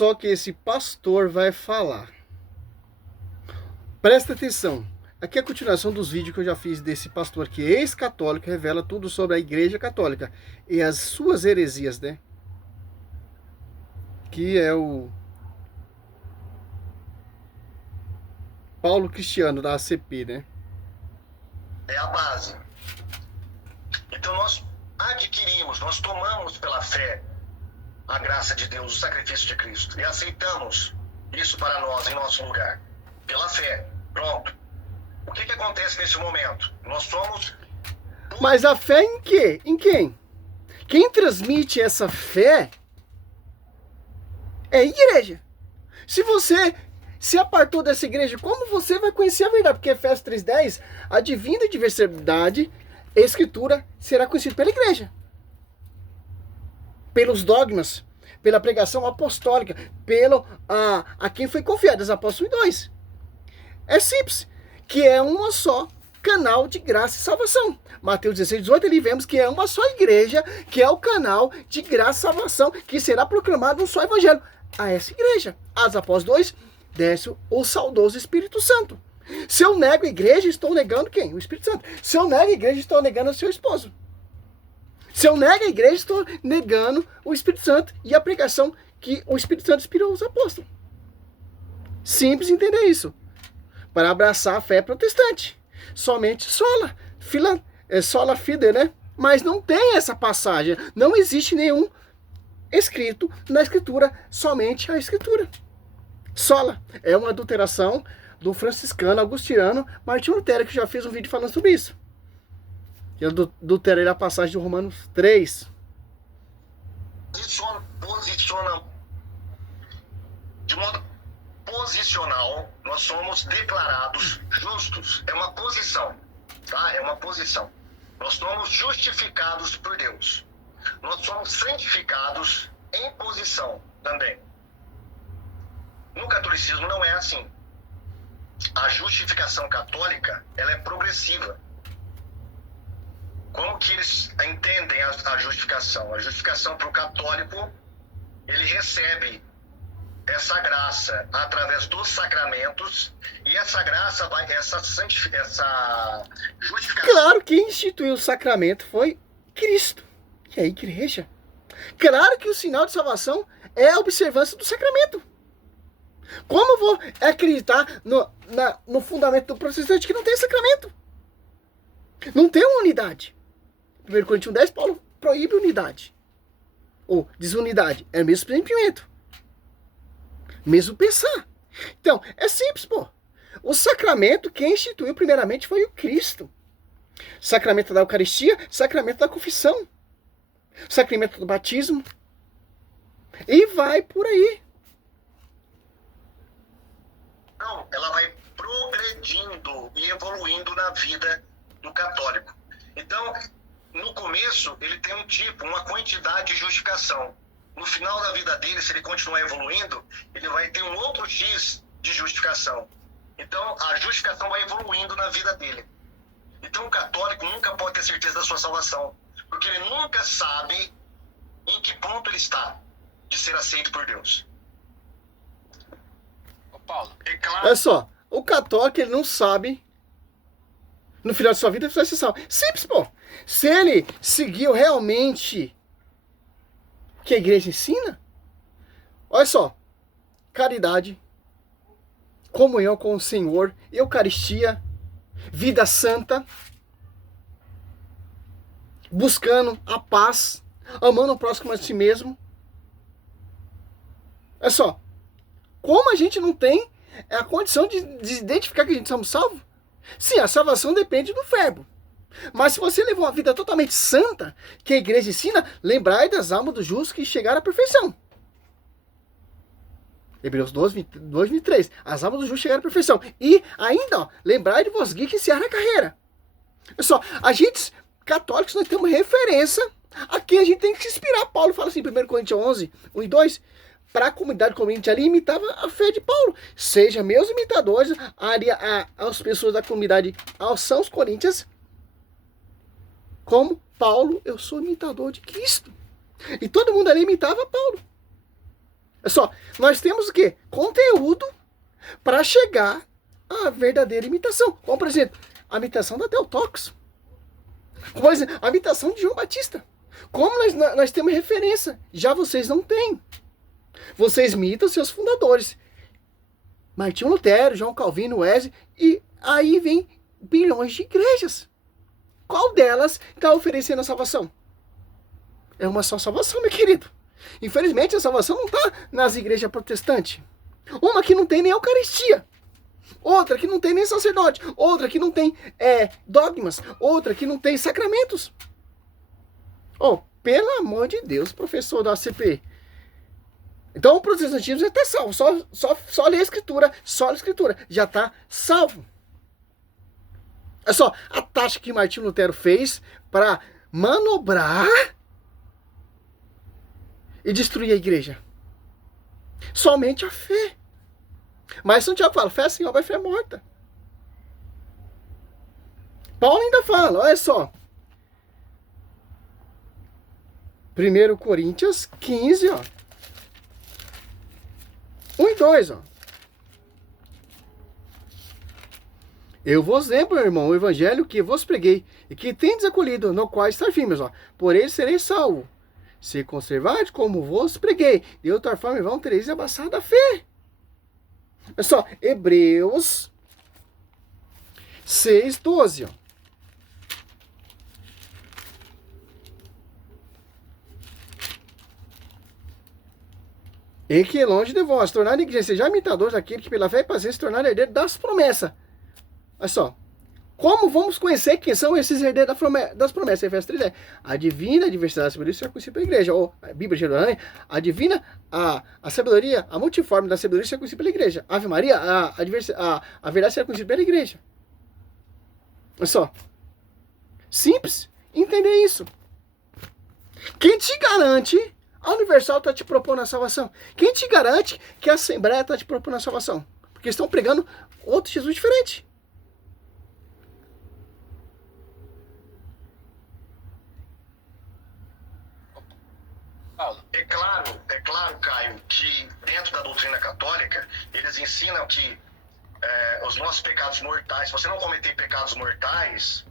só que esse pastor vai falar. Presta atenção. Aqui é a continuação dos vídeos que eu já fiz desse pastor que é ex-católico, revela tudo sobre a Igreja Católica e as suas heresias, né? Que é o Paulo Cristiano, da ACP, né? É a base. Então nós adquirimos, nós tomamos pela fé a graça de Deus, o sacrifício de Cristo, e aceitamos isso para nós, em nosso lugar. Pela fé. Pronto. O que acontece nesse momento? Nós somos... Mas a fé em quê? Em quem? Quem transmite essa fé é a igreja. Se você se apartou dessa igreja, como você vai conhecer a verdade? Porque Efésios 3:10, a divina diversidade, a escritura será conhecida pela igreja. Pelos dogmas, pela pregação apostólica, pelo a quem foi confiado, os apóstolos 2. É simples, que é uma só canal de graça e salvação. Mateus 16:18, ali vemos que é uma só igreja, que é o canal de graça e salvação, que será proclamado um só evangelho. A essa igreja. As Apóstolos 2, desce o saudoso Espírito Santo. Se eu nego a igreja, estou negando quem? O Espírito Santo. Se eu nego a igreja, estou negando o seu esposo. Se eu nego a igreja, estou negando o Espírito Santo e a pregação que o Espírito Santo inspirou os apóstolos. Simples entender isso. Para abraçar a fé protestante. Somente sola fide, né? Mas não tem essa passagem. Não existe nenhum escrito na escritura, somente a escritura. Sola. É uma adulteração do franciscano agustiniano Martinho Lutero, que já fez um vídeo falando sobre isso. Eu adulterei a passagem de Romanos 3. Posiciona de modo posicional, nós somos declarados justos. É uma posição, tá? É uma posição. Nós somos justificados por Deus. Nós somos santificados em posição também. No catolicismo não é assim. A justificação católica, ela é progressiva. Como que eles entendem a justificação? A justificação para o católico, ele recebe essa graça através dos sacramentos, e essa graça vai, essa justificação... Claro, quem instituiu o sacramento foi Cristo, e a igreja. Claro que o sinal de salvação é a observância do sacramento. Como eu vou acreditar no fundamento do protestante que não tem sacramento? Não tem uma unidade. 1 Coríntios 10, Paulo proíbe unidade. Ou desunidade. É o mesmo sentimento. Mesmo pensar. Então, é simples, pô. O sacramento, quem instituiu primeiramente foi o Cristo. Sacramento da Eucaristia, sacramento da confissão. Sacramento do batismo. E vai por aí. Não, ela vai progredindo e evoluindo na vida do católico. Então, no começo, ele tem um tipo, uma quantidade de justificação. No final da vida dele, se ele continuar evoluindo, ele vai ter um outro X de justificação. Então, a justificação vai evoluindo na vida dele. Então, o católico nunca pode ter certeza da sua salvação, porque ele nunca sabe em que ponto ele está de ser aceito por Deus. Ô Paulo, É claro. Olha só, o católico, ele não sabe, no final de sua vida, ele vai ser salvo. Simples, pô. Se ele seguiu realmente o que a igreja ensina, olha só, caridade, comunhão com o Senhor, Eucaristia, vida santa, buscando a paz, amando o próximo a si mesmo. Olha só, como a gente não tem a condição de identificar que a gente somos salvos? Sim, a salvação depende do verbo. Mas se você levou uma vida totalmente santa, que a igreja ensina, lembrai das almas dos justos que chegaram à perfeição. Hebreus 12, 23. As almas dos justos chegaram à perfeição. E ainda, ó, lembrai de vós guias que encerram a carreira. Olha só, a gente, católicos, nós temos referência a quem a gente tem que se inspirar. Paulo fala assim, 1 Coríntios 11, 1 e 2, para a comunidade corintiana ali, imitava a fé de Paulo. Seja meus imitadores, as pessoas da comunidade, aos sãos coríntios, como Paulo, eu sou imitador de Cristo. E todo mundo ali imitava Paulo. É só, nós temos o quê? Conteúdo para chegar à verdadeira imitação. Como, por exemplo, a imitação da Del Tox. Como, por exemplo, a imitação de João Batista. Como nós temos referência, já vocês não têm. Vocês imitam seus fundadores. Martinho Lutero, João Calvino, Wesley, e aí vem bilhões de igrejas. Qual delas está oferecendo a salvação? É uma só salvação, meu querido. Infelizmente, a salvação não está nas igrejas protestantes. Uma que não tem nem Eucaristia. Outra que não tem nem sacerdote. Outra que não tem dogmas. Outra que não tem sacramentos. Oh, pelo amor de Deus, professor da ACP. Então o protestantismo já está salvo. Só ler a escritura. Só a escritura. Já está salvo. É só a tática que Martinho Lutero fez para manobrar e destruir a igreja. Somente a fé. Mas São Tiago fala, fé sem obra é fé morta. Paulo ainda fala, olha só. 1 Coríntios 15, ó. 1 e 2, ó. Eu vos lembro, irmão, o evangelho que vos preguei, e que tendes acolhido, no qual estar firmes, ó. Por ele sereis salvo. Se conservardes como vos preguei, de outra forma vão tereis abaçado a fé. Olha só, Hebreus 6, 12, ó. E que longe de vós, tornar a igreja, seja imitadores daquele que pela fé e paciência se tornar herdeiro das promessas. Olha só. Como vamos conhecer quem são esses herdeiros das promessas? Efésios 3, a divina diversidade da sabedoria será conhecida pela igreja. Ou a Bíblia de Jerusalém, a divina, a sabedoria, a multiforme da sabedoria será conhecida pela igreja. Ave Maria, a verdade será conhecida pela igreja. Olha só. Simples entender isso. Quem te garante, a Universal está te propondo a salvação. Quem te garante que a Assembleia está te propondo a salvação? Porque estão pregando outro Jesus diferente. É claro, Caio, que dentro da doutrina católica, eles ensinam que os nossos pecados mortais, se você não cometer pecados mortais,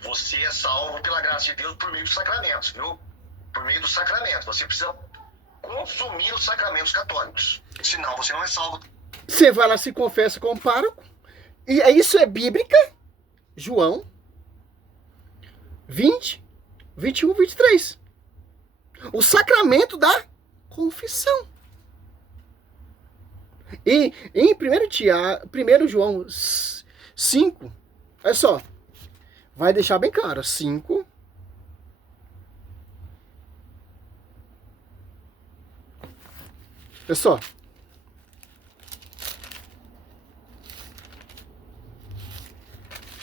você é salvo pela graça de Deus por meio dos sacramentos, viu? Por meio dos sacramentos. Você precisa consumir os sacramentos católicos. Senão, você não é salvo. Você vai lá, se confessa com o pároco. E isso é bíblica. João 20, 21, 23. O sacramento da confissão. E em 1 João 5, olha só, vai deixar bem claro, 5, olha só,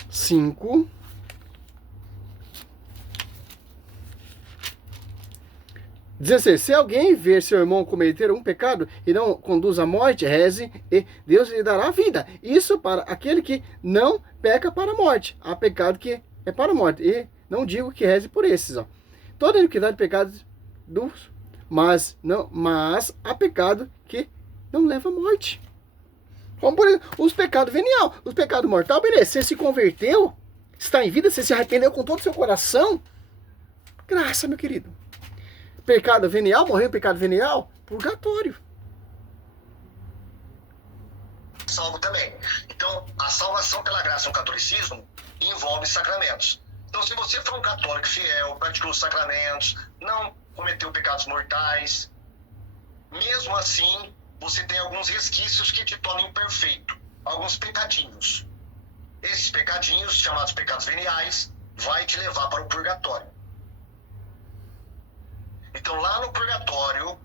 5, 16. Se alguém ver seu irmão cometer um pecado e não conduz à morte, reze e Deus lhe dará vida. Isso para aquele que não peca para a morte. Há pecado que é para a morte. E não digo que reze por esses. Ó. Toda iniquidade de pecados, mas há pecado que não leva à morte. Como por exemplo, os pecados venial, os pecados mortais, beleza. Você se converteu, está em vida, você se arrependeu com todo o seu coração. Graça, meu querido. Pecado venial, morreu em pecado venial, purgatório. Salvo também. Então, a salvação pela graça no catolicismo envolve sacramentos. Então, se você for um católico fiel, praticou os sacramentos, não cometeu pecados mortais, mesmo assim, você tem alguns resquícios que te tornam imperfeito. Alguns pecadinhos. Esses pecadinhos, chamados pecados veniais, vai te levar para o purgatório. Então, lá no purgatório,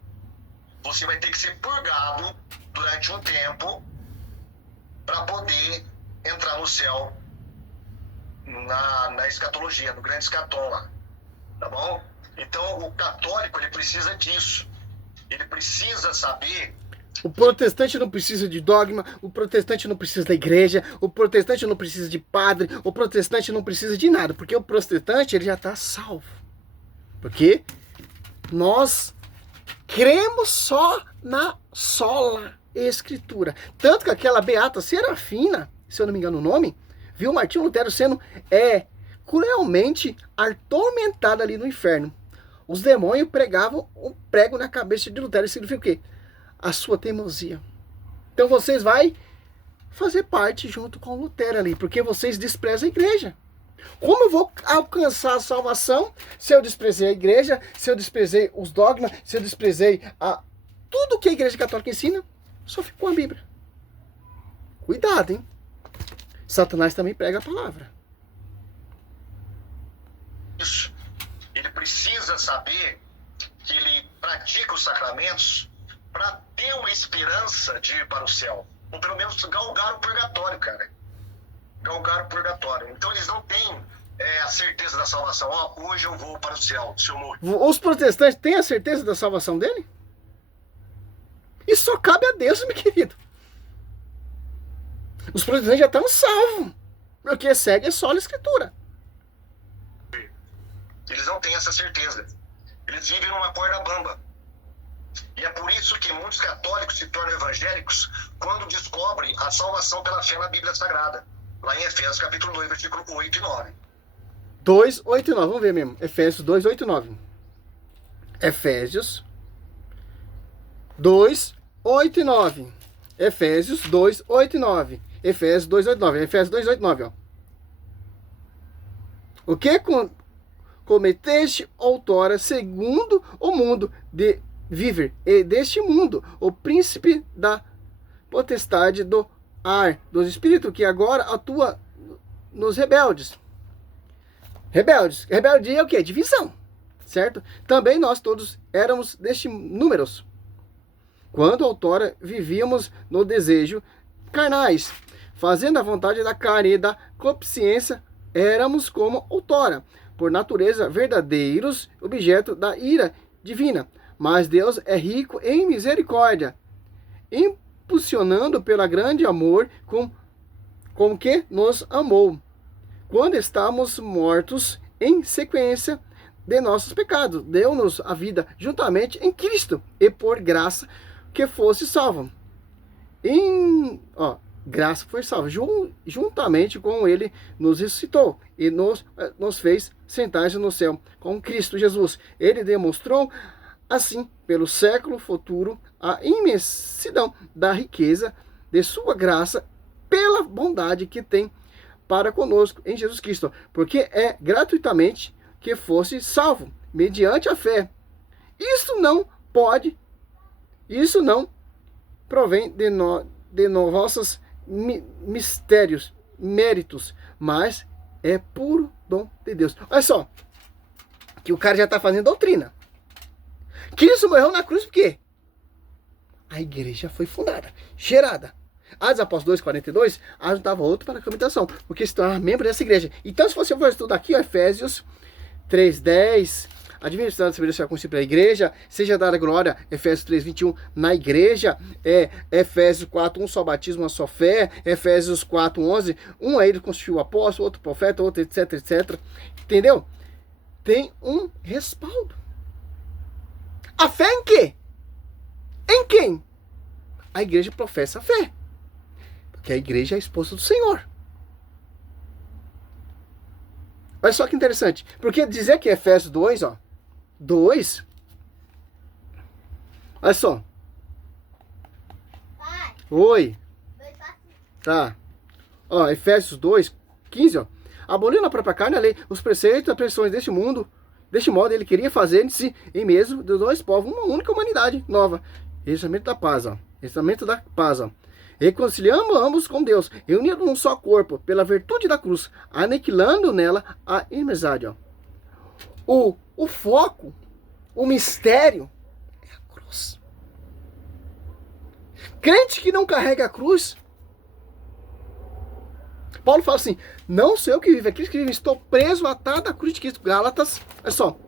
você vai ter que ser purgado durante um tempo para poder entrar no céu, na escatologia, no grande escatom lá. Tá bom? Então, o católico, ele precisa disso. Ele precisa saber... O protestante não precisa de dogma, o protestante não precisa da igreja, o protestante não precisa de padre, o protestante não precisa de nada, porque o protestante, ele já está salvo. Porque... nós cremos só na sola Escritura. Tanto que aquela beata Serafina, se eu não me engano o nome, viu Martinho Lutero sendo cruelmente atormentada ali no inferno. Os demônios pregavam um prego na cabeça de Lutero. Isso significa o quê? A sua teimosia. Então vocês vão fazer parte junto com Lutero ali, porque vocês desprezam a igreja. Como eu vou alcançar a salvação se eu desprezei a igreja, se eu desprezei os dogmas, se eu desprezei tudo que a igreja católica ensina? Só fico com a Bíblia. Cuidado, hein? Satanás também prega a palavra. Isso. Ele precisa saber que ele pratica os sacramentos para ter uma esperança de ir para o céu. Ou pelo menos galgar o purgatório, cara. Galgar o purgatório. Então eles não têm a certeza da salvação. Hoje eu vou para o céu, se eu morrer. Os protestantes têm a certeza da salvação dele? Isso só cabe a Deus, meu querido. Os protestantes já estão salvos. Porque segue só a Escritura. Eles não têm essa certeza. Eles vivem numa corda bamba. E é por isso que muitos católicos se tornam evangélicos quando descobrem a salvação pela fé na Bíblia Sagrada. Lá em Efésios capítulo 2, versículo 8 e 9. 2, 8 e 9. Vamos ver mesmo. Efésios 2, 8 e 9. Efésios 2, 8 e 9. Efésios 2, 8 e 9. Efésios 2, 8 e 9. Efésios 2, 8 e 9, ó. O que cometeste outrora segundo o mundo de viver, e deste mundo, o príncipe da potestade do ar, dos espíritos, que agora atua nos rebeldes. Rebeldia é o quê? Divisão, certo? Também nós todos éramos deste números. Quando outrora vivíamos no desejo carnais, fazendo a vontade da carne e da concupiscência, éramos como outrora, por natureza verdadeiros, objeto da ira divina. Mas Deus é rico em misericórdia, impulsionando pelo grande amor com que nos amou, quando estávamos mortos em sequência de nossos pecados. Deu-nos a vida juntamente em Cristo, e por graça que fosse salvo. Graça foi salva. Juntamente com ele nos ressuscitou e nos fez sentar-se no céu com Cristo Jesus. Ele demonstrou assim, pelo século futuro, a imensidão da riqueza de sua graça, pela bondade que tem para conosco em Jesus Cristo, porque é gratuitamente que fosse salvo, mediante a fé. Isso não provém de nossos méritos, mas é puro dom de Deus. Olha só, que o cara já está fazendo doutrina. Cristo morreu na cruz por quê? A igreja foi fundada, gerada. Atos Apóstolos 2:42, ajudava outro para a comunicação, porque se tornava membro dessa igreja. Então, se você for estudar aqui, Efésios 3:10, a administração estabeleceu a princípio da igreja, seja dada glória, Efésios 3:21, na igreja, Efésios 4:1, só batismo, uma só fé, Efésios 4:11, um aí constituiu o apóstolo, outro profeta, outro etc, etc. Entendeu? Tem um respaldo. A fé em quê? Em quem? A igreja professa a fé. Porque a igreja é a esposa do Senhor. Olha só que interessante. Porque dizer que Efésios 2, 2. Olha só. Pai. Oi. Tá. Efésios 2:15, abolindo a própria carne, a lei, os preceitos, as pressões deste mundo. Deste modo, ele queria fazer de si em mesmo dos dois povos uma única humanidade nova. Registramento da paz, Registramento da paz, Reconciliando ambos com Deus, reunidos num só corpo, pela virtude da cruz, aniquilando nela a inimizade, O foco, o mistério é a cruz. Crente que não carrega a cruz, Paulo fala assim, não sou eu que vivo, é Cristo que vive, estou preso, atado à cruz de Cristo. Gálatas, olha só.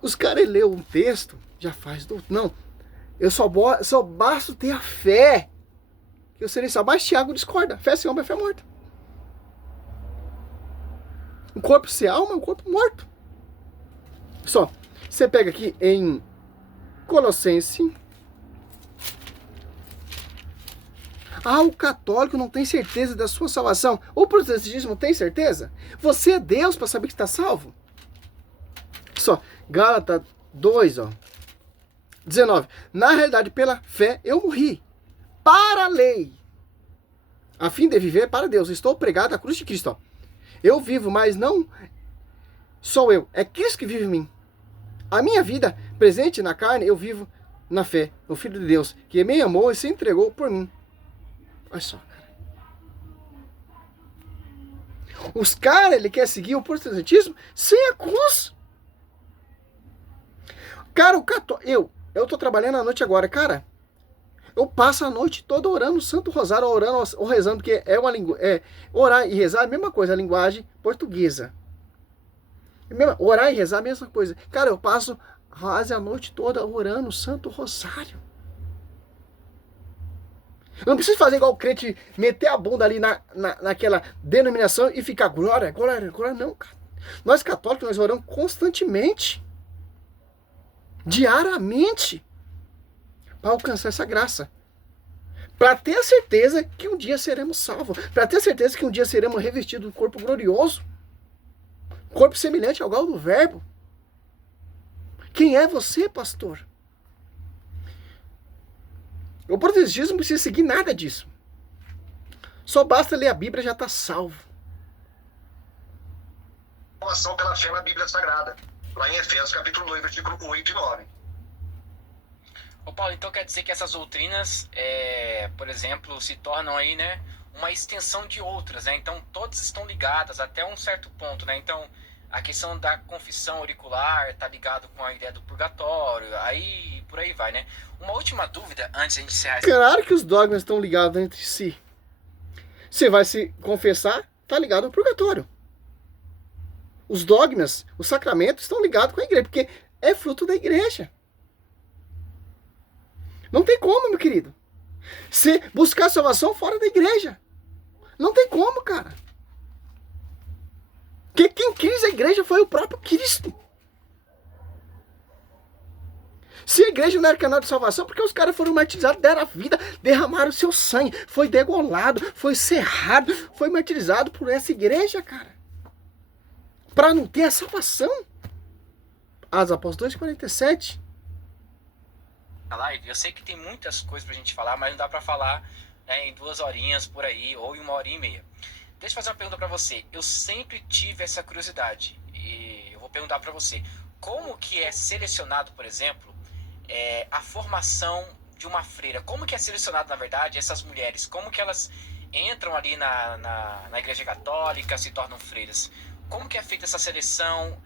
Os caras lêem um texto, já faz do... Não, eu só basta ter a fé, que eu serei salvo. Mas Tiago discorda, fé sem homem é fé morta. Um corpo sem alma é um corpo morto. Só, você pega aqui em Colossenses. O católico não tem certeza da sua salvação. O protestantismo tem certeza? Você é Deus para saber que está salvo? Só, Gálatas 2, 19. Na realidade, pela fé, eu morri para a lei, a fim de viver para Deus. Estou pregado à cruz de Cristo. Eu vivo, mas não sou eu. É Cristo que vive em mim. A minha vida presente na carne, eu vivo na fé, no Filho de Deus, que me amou e se entregou por mim. Olha só, cara. Os caras, ele quer seguir o protestantismo sem a cruz. Cara, eu tô trabalhando à noite agora, cara. Eu passo a noite toda orando o Santo Rosário, orando ou rezando, porque é uma língua. Orar e rezar é a mesma coisa, a linguagem portuguesa. Orar e rezar é a mesma coisa. Cara, eu passo quase a noite toda orando o Santo Rosário. Eu não preciso fazer igual o crente, meter a bunda ali naquela denominação e ficar glória, glória, glória. Não, cara. Nós católicos, nós oramos constantemente. Diariamente. Para alcançar essa graça. Para ter a certeza que um dia seremos salvos. Para ter a certeza que um dia seremos revestidos do corpo glorioso. Corpo semelhante ao igual do Verbo. Quem é você, pastor? O protestantismo não precisa seguir nada disso. Só basta ler a Bíblia e já está salvo. Salvação pela fé na Bíblia Sagrada. Lá em Efésios capítulo 2, versículo 8 e 9. Ô Paulo, então quer dizer que essas doutrinas, por exemplo, se tornam aí, né, uma extensão de outras, né? Então todas estão ligadas até um certo ponto, né? Então a questão da confissão auricular está ligado com a ideia do purgatório, aí por aí vai, né? Uma última dúvida antes de a gente encerrar. Claro que os dogmas estão ligados entre si. Você vai se confessar, está ligado ao purgatório. Os dogmas, os sacramentos estão ligados com a igreja, porque é fruto da igreja. Não tem como, meu querido. Você buscar salvação fora da igreja. Não tem como, cara. Porque quem quis a igreja foi o próprio Cristo. Se a igreja não era canal de salvação, porque os caras foram martirizados, deram a vida, derramaram o seu sangue, foi degolado, foi cerrado, foi martirizado por essa igreja, cara. Para não ter a salvação. Atos Apóstolos 2:47. Live, eu sei que tem muitas coisas pra gente falar, mas não dá pra falar em 2 horinhas por aí, ou em 1h30. Deixa eu fazer uma pergunta pra você. Eu sempre tive essa curiosidade, e eu vou perguntar pra você. Como que é selecionado, por exemplo, a formação de uma freira? Como que é selecionado, na verdade, essas mulheres? Como que elas entram ali na Igreja Católica, se tornam freiras? Como que é feita essa seleção?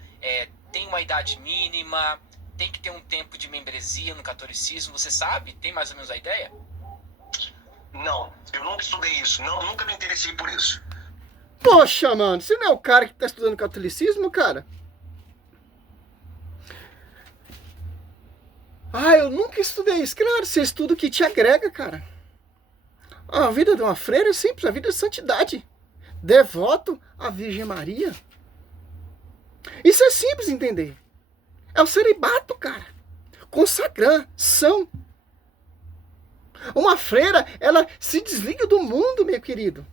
Tem uma idade mínima? Tem que ter um tempo de membresia no catolicismo? Você sabe? Tem mais ou menos a ideia? Não, eu nunca estudei isso. Não, nunca me interessei por isso. Poxa, mano, você não é o cara que tá estudando catolicismo, cara? Eu nunca estudei isso. Claro, você estuda o que te agrega, cara. A vida de uma freira é simples, a vida é santidade. Devoto à Virgem Maria. Isso é simples entender. É o celibato, cara. Consagração. Uma freira, ela se desliga do mundo, meu querido.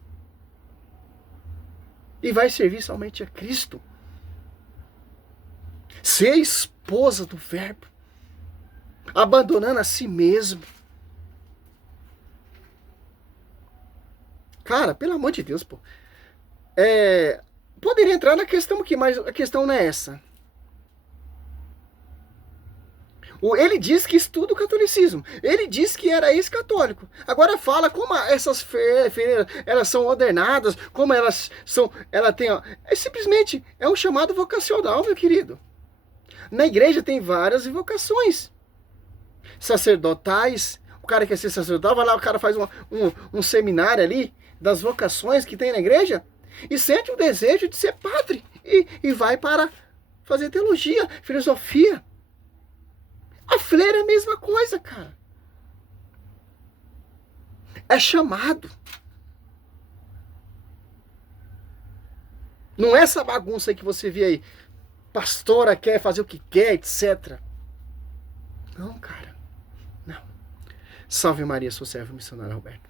E vai servir somente a Cristo. Ser esposa do Verbo. Abandonando a si mesmo. Cara, pelo amor de Deus, pô. Poderia entrar na questão aqui, mas a questão não é essa. Ele diz que estuda o catolicismo. Ele diz que era ex-católico. Agora fala como essas freiras, elas são ordenadas, como elas são... simplesmente é um chamado vocacional, meu querido. Na igreja tem várias vocações. Sacerdotais. O cara quer ser sacerdotal, vai lá, o cara faz um seminário ali das vocações que tem na igreja e sente o desejo de ser padre. E vai para fazer teologia, filosofia. A freira é a mesma coisa, cara. É chamado. Não é essa bagunça aí que você vê aí. pastora quer fazer o que quer, etc. Não, cara. Não. Salve Maria, sou servo missionário Roberto.